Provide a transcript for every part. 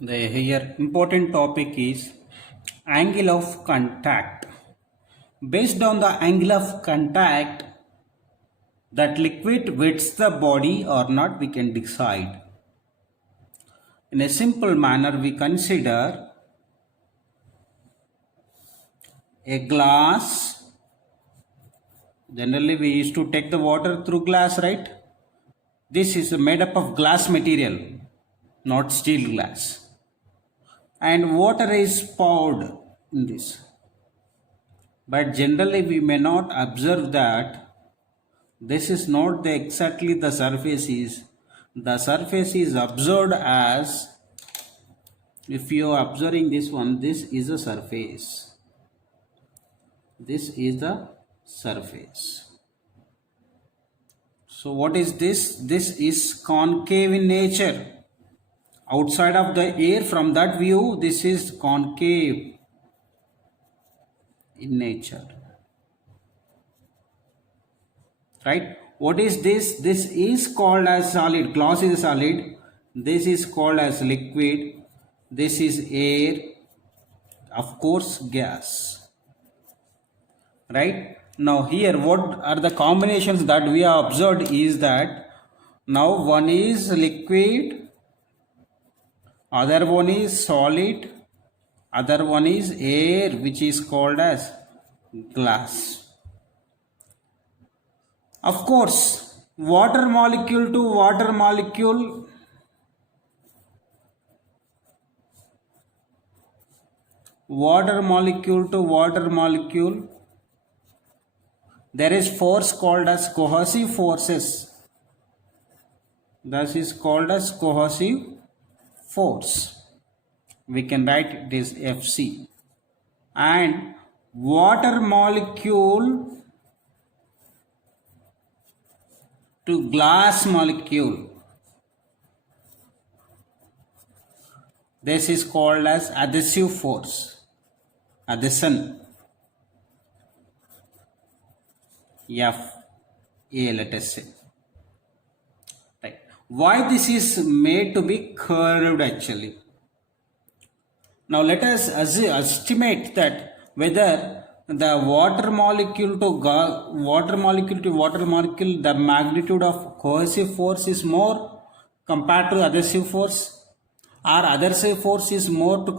The here important topic is angle of contact. Based on the angle of contact that liquid hits the body or not, we can decide. In a simple manner, we consider a glass. Generally, we used to take the water through glass, right? This is made up of glass material, not steel glass. And water is poured in this. But generally, we may not observe that this is not exactly the surface is. The surface is observed as, if you are observing this one, this is a surface. This is the surface. So what is this? This is concave in nature. Outside of the air, from that view, this is concave in nature. Right? What is this? This is called as solid. Glass is a solid. This is called as liquid. This is air. Of course, gas. Right? Now here, what are the combinations that we have observed is that now one is liquid, other one is solid, other one is air, which is called as glass. Of course, water molecule to water molecule, there is force called as cohesive forces. This is called as cohesive force. We can write it as Fc. And water molecule to glass molecule, this is called as adhesive force. Adhesion. Fa, let us say. Right. Why this is made to be curved actually? Now let us estimate that whether the water molecule to water molecule, the magnitude of cohesive force is more compared to adhesive force, or adhesive force is more to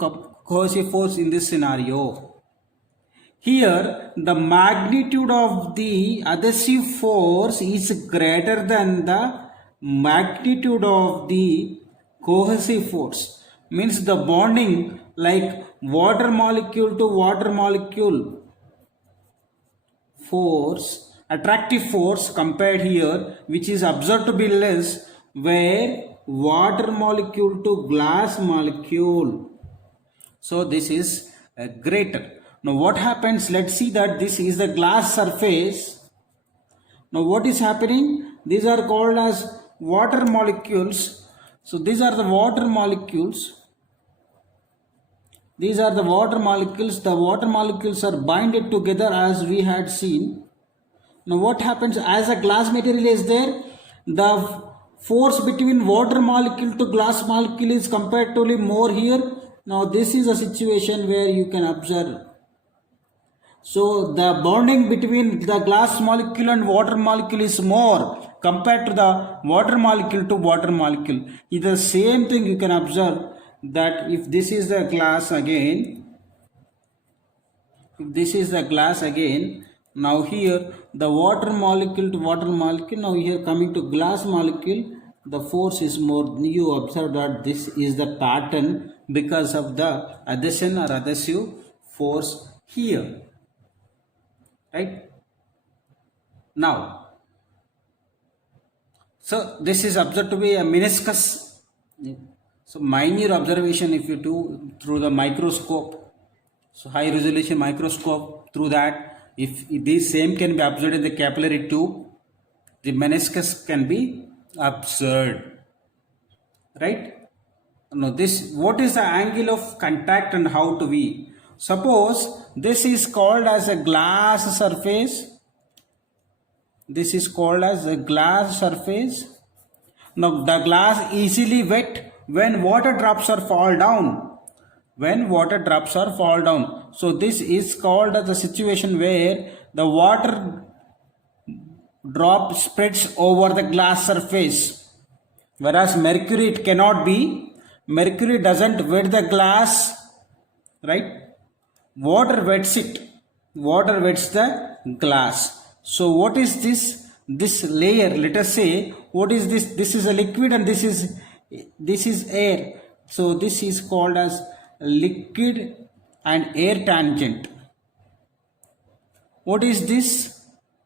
cohesive force in this scenario. Here, the magnitude of the adhesive force is greater than the magnitude of the cohesive force. Means the bonding, like water molecule to water molecule force, attractive force compared here, which is observed to be less, where water molecule to glass molecule. So this is greater. Now what happens? Let's see that this is the glass surface. Now what is happening? These are called as water molecules. So these are the water molecules. These are the water molecules. The water molecules are binded together as we had seen. Now what happens? As a glass material is there, the force between water molecule to glass molecule is comparatively more here. Now this is a situation where you can observe. So the bonding between the glass molecule and water molecule is more compared to the water molecule to water molecule. It's the same thing you can observe that if this is the glass again, now here the water molecule to water molecule, now here coming to glass molecule, the force is more. You observe that this is the pattern because of the adhesion or adhesive force here. Right? Now, so this is observed to be a meniscus. So minor observation if you do through the microscope, so high resolution microscope, through that, if these same can be observed in the capillary tube, the meniscus can be observed. Right? Now this, what is the angle of contact and how to be? Suppose this is called as a glass surface. This is called as a glass surface. Now the glass easily wet when water drops or fall down. When water drops or fall down. So this is called the situation where the water drop spreads over the glass surface. Whereas mercury, it cannot be. Mercury doesn't wet the glass, right? Water wets it. Water wets the glass. So what is this? This layer, let us say, what is this? This is a liquid and this is air. So this is called as liquid and air tangent. What is this?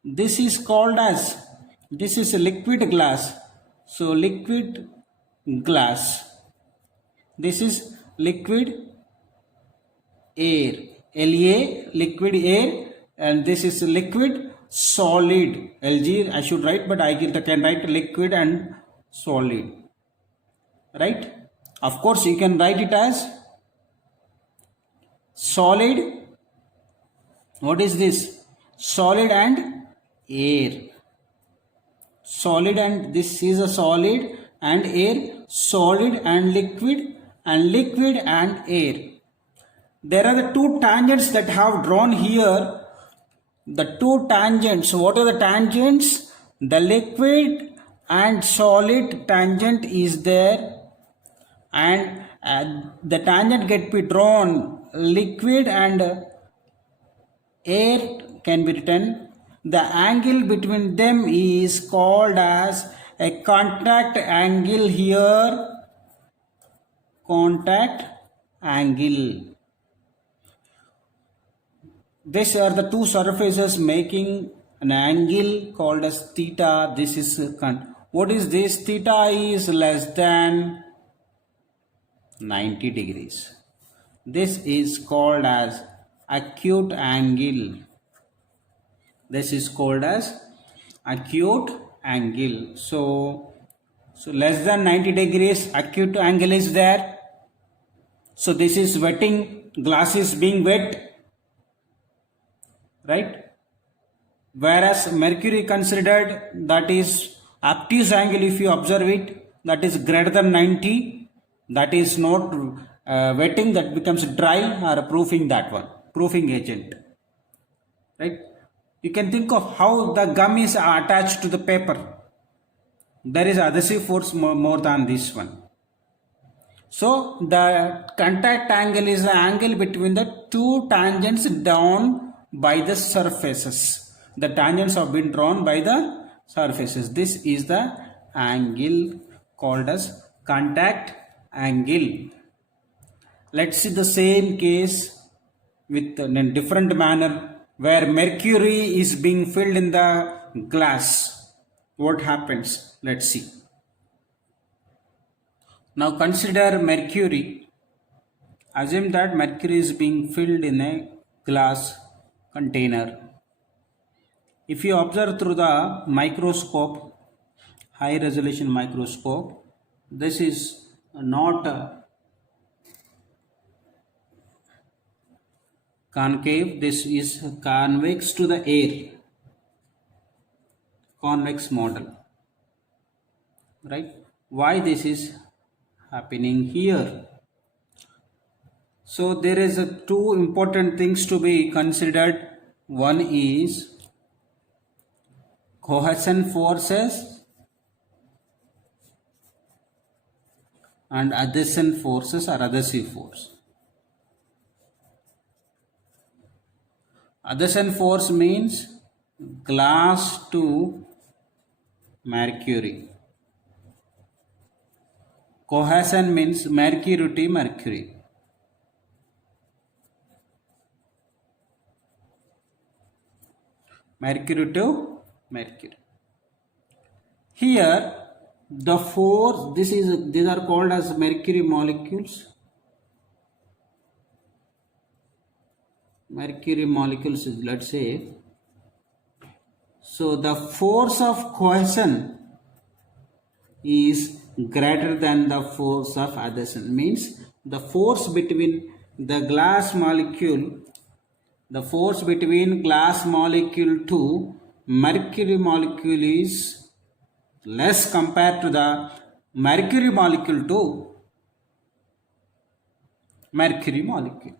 This is called as, this is a liquid glass. So liquid glass. This is liquid air. La, liquid air, and this is liquid solid. Lg I should write, but I can write liquid and solid. Right? Of course, you can write it as solid. What is this? Solid and air. Solid, and this is a solid and air. Solid and liquid and air. There are the two tangents that have drawn here. The two tangents. What are the tangents? The liquid and solid tangent is there, and the tangent get be drawn. Liquid and air can be written. The angle between them is called as a contact angle here. Contact angle. These are the two surfaces making an angle called as theta. This is what is this? Theta is less than 90 degrees. This is called as acute angle. This is called as acute angle. So less than 90 degrees acute angle is there. So this is wetting. Glass is being wet. Right? Whereas mercury considered, that is obtuse angle, if you observe it, that is greater than 90. That is not wetting, that becomes dry or proofing, that one. Proofing agent. Right? You can think of how the gum is attached to the paper. There is adhesive force more than this one. So the contact angle is the angle between the two tangents down by the surfaces. The tangents have been drawn by the surfaces. This is the angle called as contact angle. Let's see the same case with in a different manner, where mercury is being filled in the glass. What happens? Let's see. Now consider mercury. Assume that mercury is being filled in a glass container. If you observe through the microscope, high resolution microscope, this is not concave, this is convex to the air. Convex model. Right? Why this is happening here? So there is two important things to be considered. One is cohesion forces and adhesion forces or adhesive force. Adhesion force means glass to mercury. Cohesion means mercury to mercury. Mercury to mercury. Here the force, these are called as mercury molecules. Mercury molecules is, let's say, so the force of cohesion is greater than the force of adhesion. Means the force between the glass molecule, the force between glass molecule to mercury molecule is less compared to the mercury molecule to mercury molecule.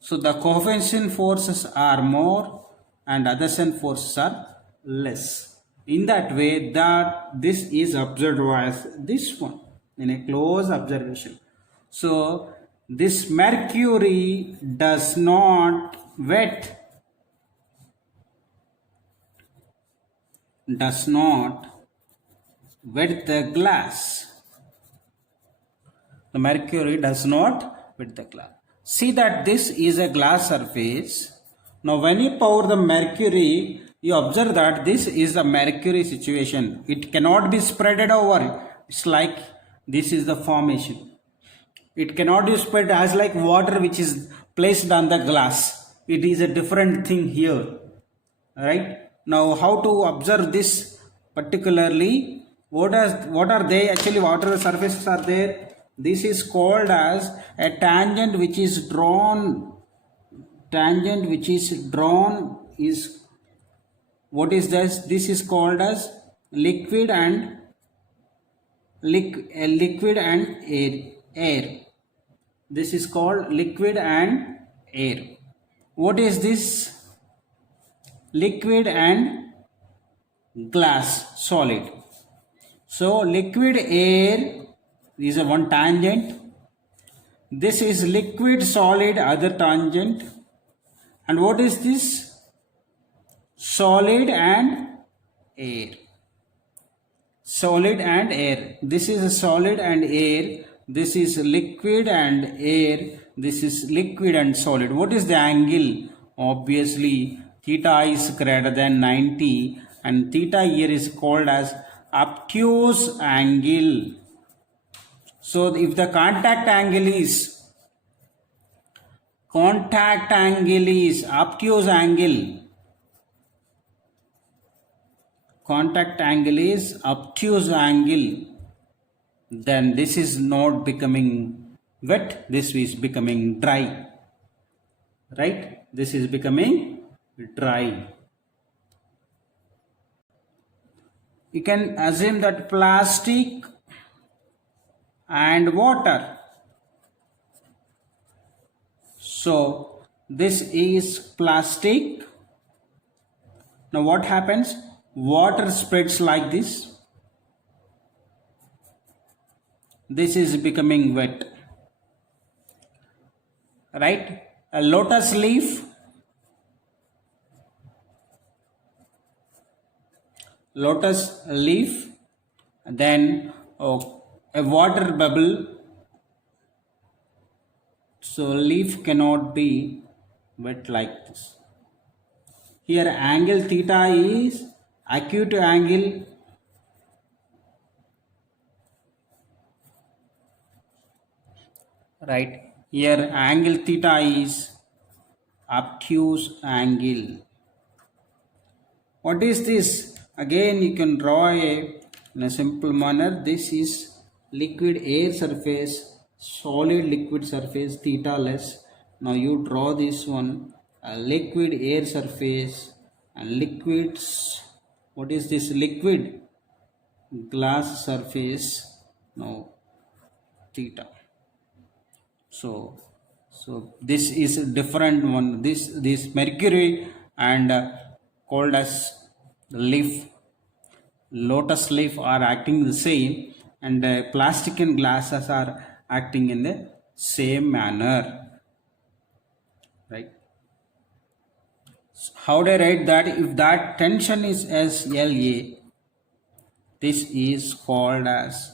So the coefficient forces are more and adhesion forces are less. In that way, that this is observed as this one in a close observation. So this mercury does not wet the glass. The mercury does not wet the glass. See that this is a glass surface. Now when you pour the mercury, you observe that this is the mercury situation. It cannot be spreaded over. It's like this is the formation. It cannot be spread as like water which is placed on the glass. It is a different thing here. Right? Now how to observe this particularly? What are they? Actually, what are the surfaces are there? This is called as a tangent which is drawn. Tangent which is drawn is, what is this? This is called as liquid and air. This is called liquid and air. What is this? Liquid and glass solid. So liquid air is a one tangent. This is liquid solid other tangent. And what is this? Solid and air. Solid and air. This is a solid and air. This is liquid and air. This is liquid and solid. What is the angle? Obviously theta is greater than 90, and theta here is called as obtuse angle. So if the contact angle is obtuse angle, contact angle is obtuse angle, then this is not becoming wet, this is becoming dry. Right? This is becoming dry. You can assume that plastic and water. So this is plastic. Now what happens? Water spreads like this. This is becoming wet. Right? A lotus leaf. Then a water bubble. So leaf cannot be wet like this. Here angle theta is acute angle. Right? Here angle theta is obtuse angle. What is this? Again you can draw in a simple manner. This is liquid air surface, solid liquid surface, theta less. Now you draw this one, a liquid air surface and liquids. What is this? Liquid glass surface. Now theta. So this is a different one. This mercury and called as leaf, lotus leaf are acting the same, and plastic and glasses are acting in the same manner. Right? How do I write that? If that tension is SLA, this is called as,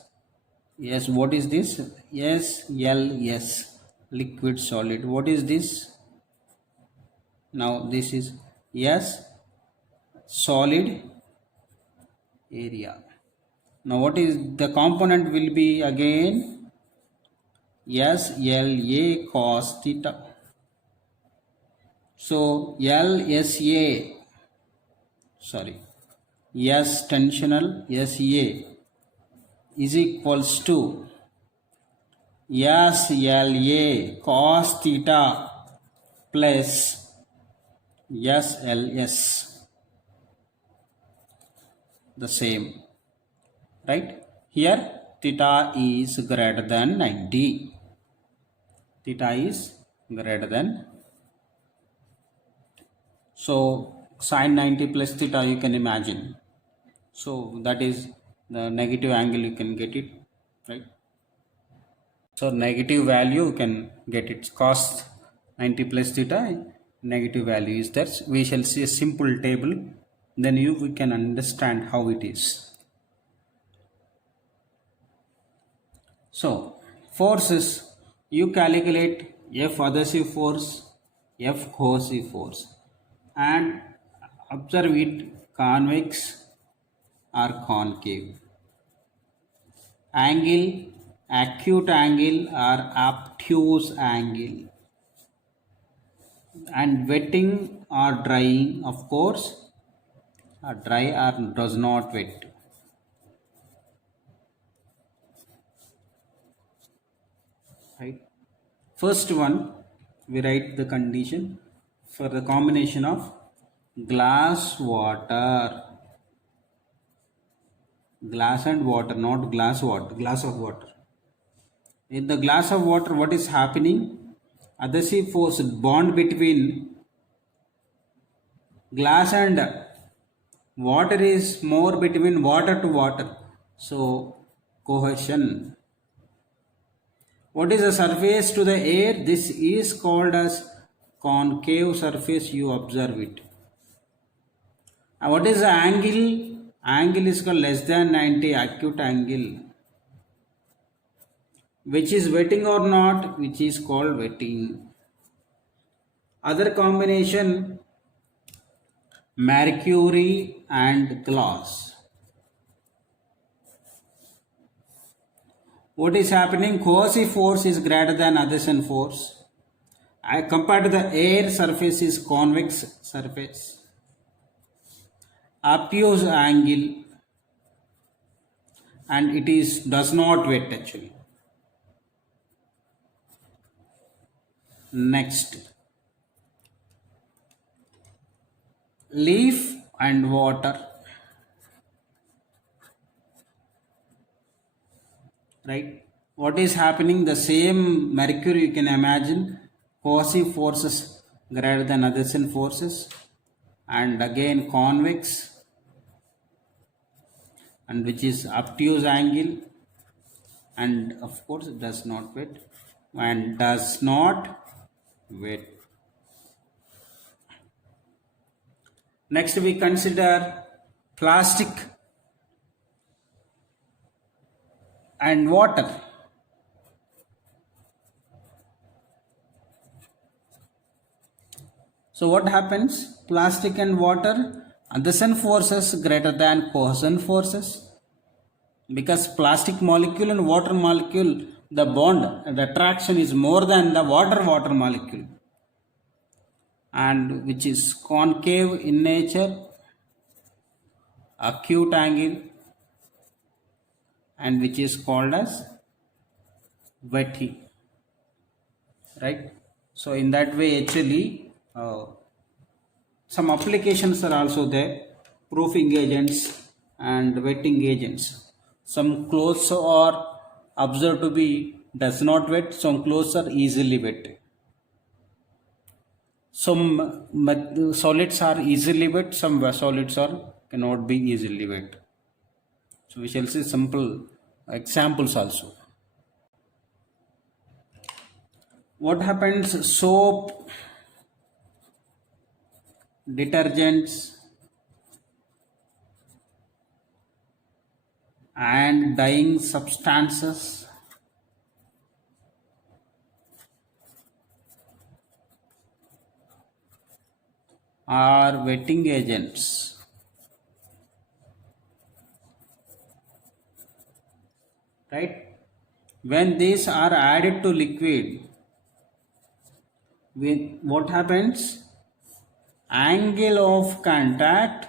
yes, what is this? SLS, liquid solid. What is this? Now this is S, solid area. Now what is the component will be again? SLA cos theta. So LSA, sorry, S tensional SA is equals to SLA cos theta plus SLS. The same, right? Here theta is greater than 90. theta is greater than, so sine 90 plus theta you can imagine, so that is the negative angle, you can get it, right? So negative value you can get it, cos 90 plus theta negative value is that. We shall see a simple table, then we can understand how it is. So forces, you calculate F adhesive force, F cohesive force, and observe it convex or concave. Angle, acute angle or obtuse angle, and wetting or drying, of course, or dry or does not wet. Right. First one, we write the condition for the combination of glass and water, not glass water, glass of water. In the glass of water, what is happening? Adhesive force bond between glass and water is more between water to water. So cohesion. What is the surface to the air? This is called as concave surface. You observe it. What is the angle? Angle is called less than 90, acute angle. Which is wetting or not? Which is called wetting. Other combination, mercury and glass. What is happening? Cohesive force is greater than adhesion force. Compared to the air, surface is convex surface. Obtuse angle, and it is does not wet actually. Next, leaf and water. Right? What is happening? The same mercury, you can imagine, cohesive forces greater than adhesion forces, and again convex, and which is obtuse angle, and of course it does not wet and does not wet. Next we consider plastic and water. So what happens? Plastic and water, adhesion forces greater than cohesion forces, because plastic molecule and water molecule, the bond, the attraction is more than the water molecule, and which is concave in nature, acute angle, and which is called as wetting. Right? So in that way actually some applications are also there, proofing agents and wetting agents. Some clothes are observed to be does not wet, some clothes are easily wet. Some solids are easily wet, some solids are cannot be easily wet. So we shall see simple examples also. What happens? Soap, detergents, and dyeing substances are wetting agents. Right? When these are added to liquid, what happens? Angle of contact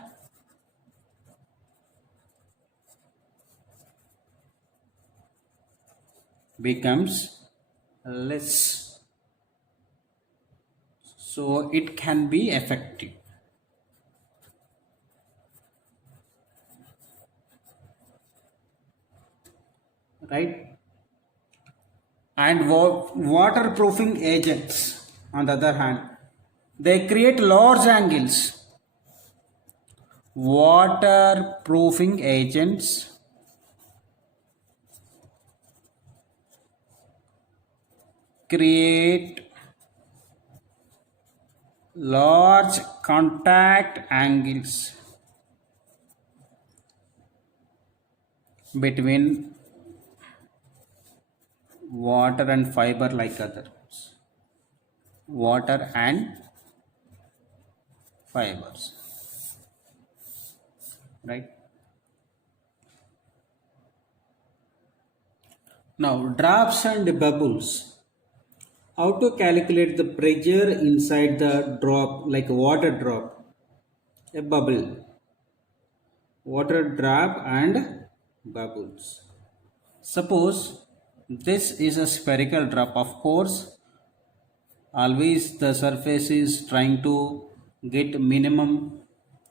becomes less, so it can be effective. Right? And waterproofing agents, on the other hand, they create large angles. Waterproofing agents create large contact angles between water and fiber, like others. Water and fibers, right? Now, drops and bubbles. How to calculate the pressure inside the drop, like a water drop, a bubble, water drop and bubbles. Suppose this is a spherical drop. Of course, always the surface is trying to get minimum.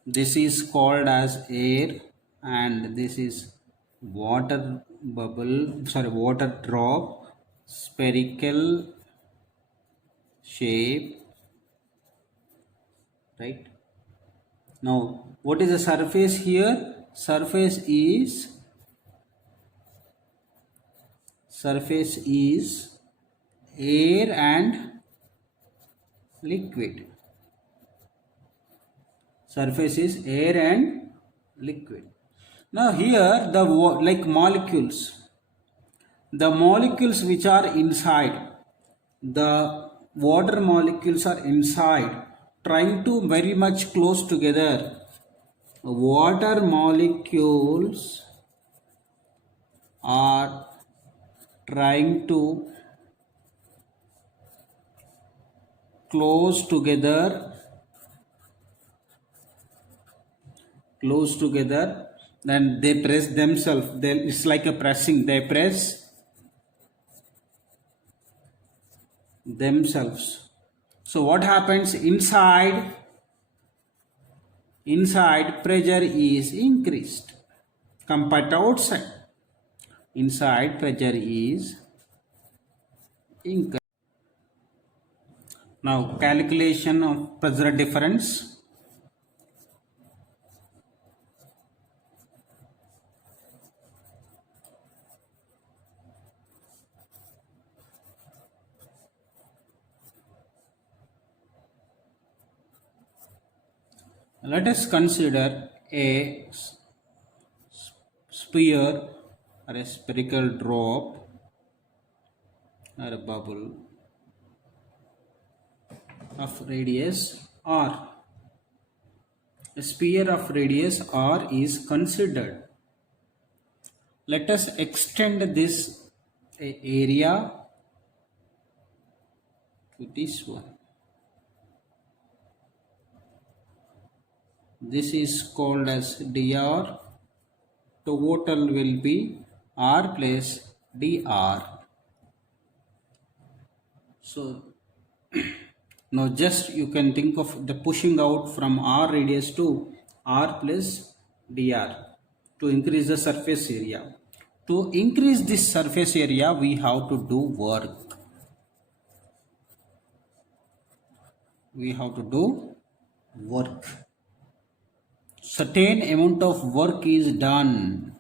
This is called as air, and this is water bubble, sorry, water drop, spherical shape, right? Now, what is the surface here? Surface is air and liquid. Surface is air and liquid. Now here the like molecules, the molecules which are inside, the water molecules are inside, trying to very much close together. Water molecules are trying to close together, then they press themselves. It's like a pressing, they press themselves. So what happens inside pressure is increased compared to outside. Inside pressure is increased. Now calculation of pressure difference. Let us consider a sphere or a spherical drop or a bubble of radius r. A sphere of radius r is considered. Let us extend this area to this one. This is called as dr. Total will be r plus dr. So now just you can think of the pushing out from r radius to r plus dr to increase the surface area. To increase this surface area, we have to do work. Certain amount of work is done.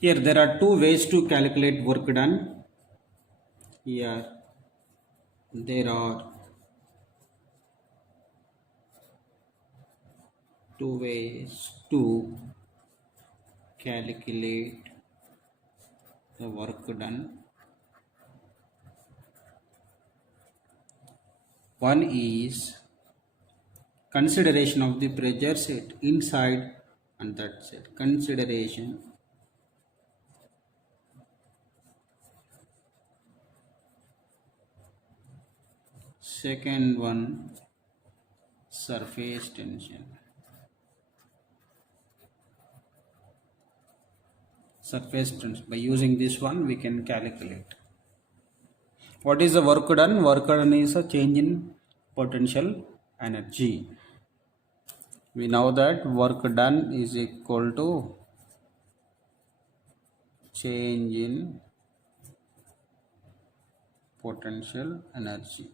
Here there are two ways to calculate work done. Here there are two ways to calculate the work done. One is consideration of the pressure set inside, and that's it. Consideration second one, surface tension. surface tension. By using this one we can calculate. What is the work done? Work done is a change in potential energy. We know that work done is equal to change in potential energy.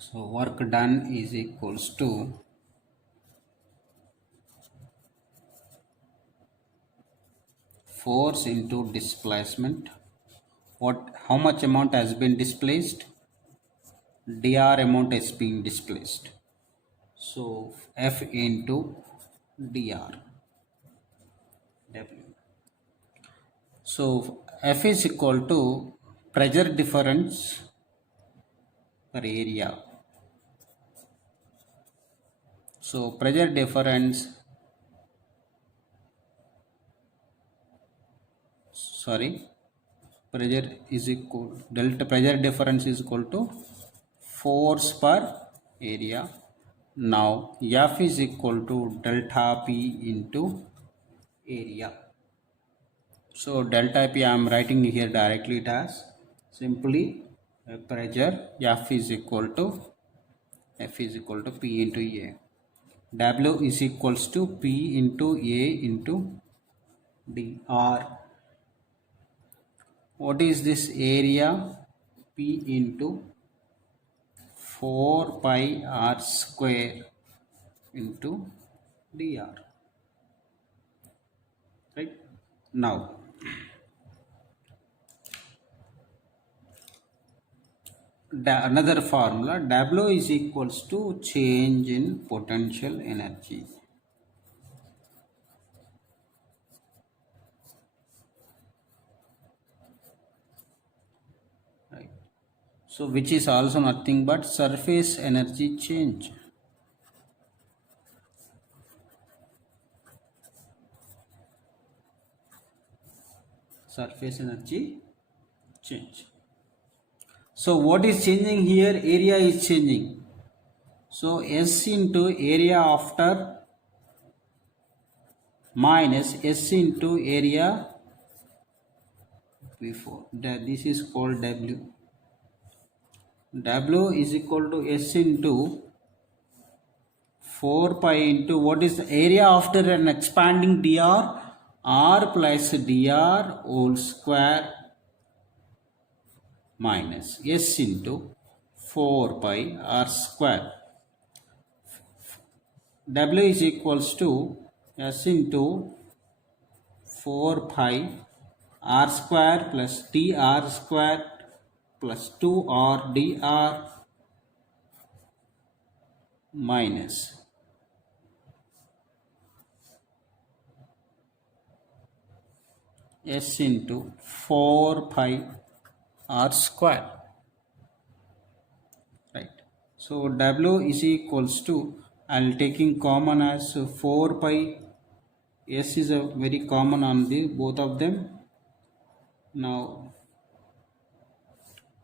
So work done is equals to force into displacement. How much amount has been displaced? dr amount is being displaced. So F into dr W. So F is equal to pressure difference per area. So pressure difference, pressure is equal, delta pressure difference is equal to force per area. Now F is equal to delta P into area. So delta P I am writing here directly it as simply pressure F is equal to P into A. W is equals to P into A into dr. What is this area? P into 4 pi r square into dr. Right? Now another formula, W is equals to change in potential energy. Right. So which is also nothing but surface energy change. Surface energy change. So what is changing here? Area is changing. So S into area after minus S into area before. This is called W. W is equal to S into 4 pi into what is the area after an expanding dr? R plus dr whole square minus S into 4 pi r square. W is equals to S into 4 pi r square plus dr square plus 2r dr minus S into 4 pi r square. Right. So W is equals to, I'll taking common as 4 pi. S is a very common on the both of them. Now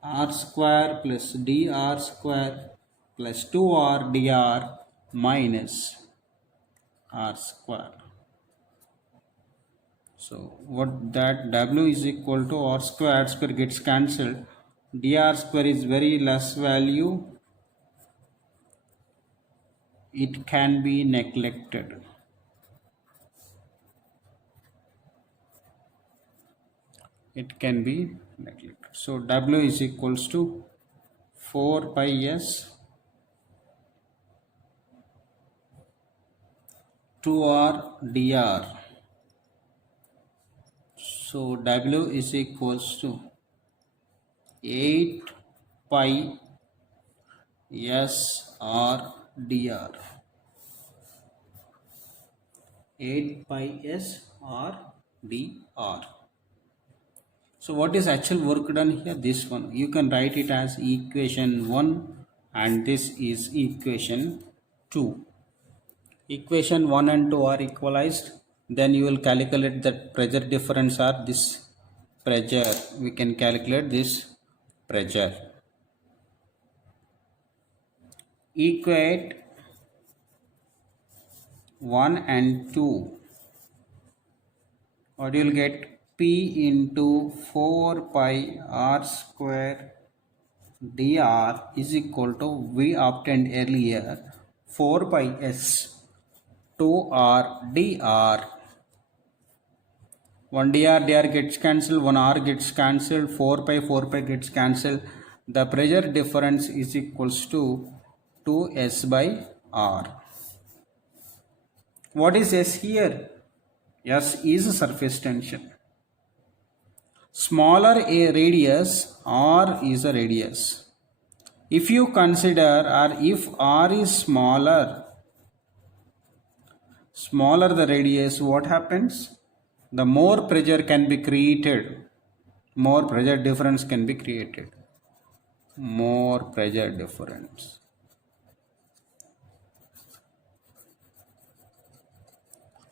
r square plus dr square plus 2r dr minus r square. So what that W is equal to r square gets cancelled. Dr square is very less value. It can be neglected. It can be neglected. So W is equals to 4 pi S 2r dr. So W is equals to 8 pi S r dr. 8 pi S r dr. So what is actual work done here? This one. You can write it as equation 1 and this is equation 2. Equation 1 and 2 are equalized. Then you will calculate that pressure difference or this pressure. We can calculate this pressure. Equate 1 and 2, what you'll get, P into 4 pi r square dr is equal to, we obtained earlier, 4 pi s 2r dr. 1 dr gets cancelled, 1 r gets cancelled, 4 pi gets cancelled. The pressure difference is equals to 2s by r. What is S here? S is surface tension. Smaller a radius, r is a radius. If you consider, or if r is smaller the radius, what happens? The more pressure can be created, more pressure difference can be created. More pressure difference.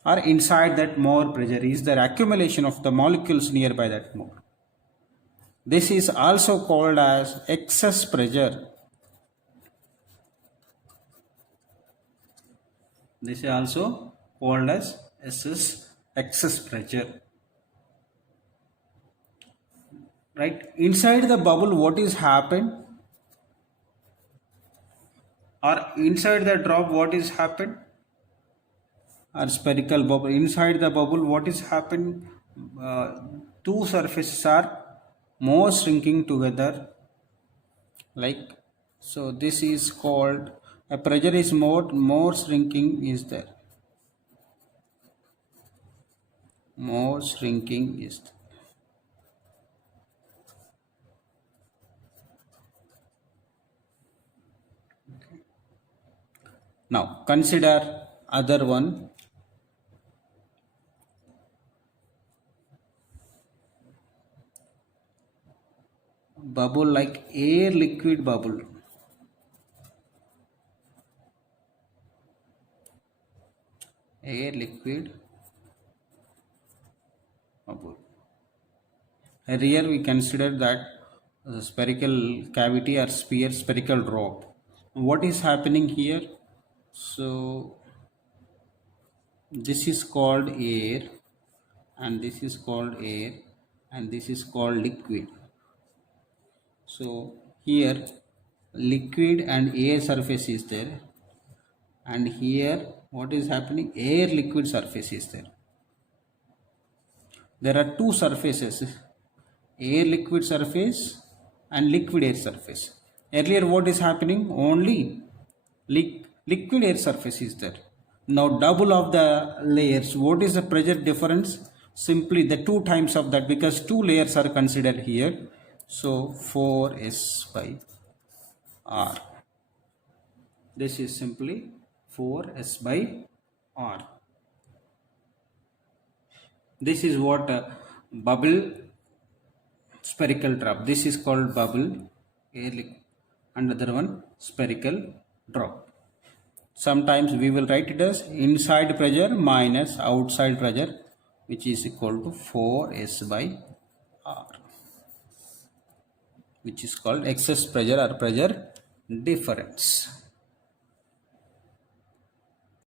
Or inside that more pressure is the accumulation of the molecules nearby that more. This is also called as excess pressure. This is also called as excess pressure. Right? Inside the bubble, what is happened? Or inside the drop, what is happened? Or spherical bubble. Inside the bubble, what is happening? Two surfaces are more shrinking together. Like so, this is called, a pressure is more shrinking is there. More shrinking is there. Okay. Now consider other one. Bubble like air liquid bubble. Air liquid bubble. And here we consider that the spherical cavity or sphere, spherical drop. What is happening here? So this is called air, and this is called air, and this is called liquid. So here liquid and air surface is there, and here what is happening? Air liquid surface is there. There are two surfaces, air liquid surface and liquid air surface. Earlier what is happening? Only liquid air surface is there. Now double of the layers. What is the pressure difference? Simply the 2 times of that, because 2 layers are considered here. So 4s by r. This is simply 4s by r. This is what bubble spherical drop. This is called bubble air liquid. Another one spherical drop. Sometimes we will write it as inside pressure minus outside pressure, which is equal to 4s by r, which is called excess pressure or pressure difference.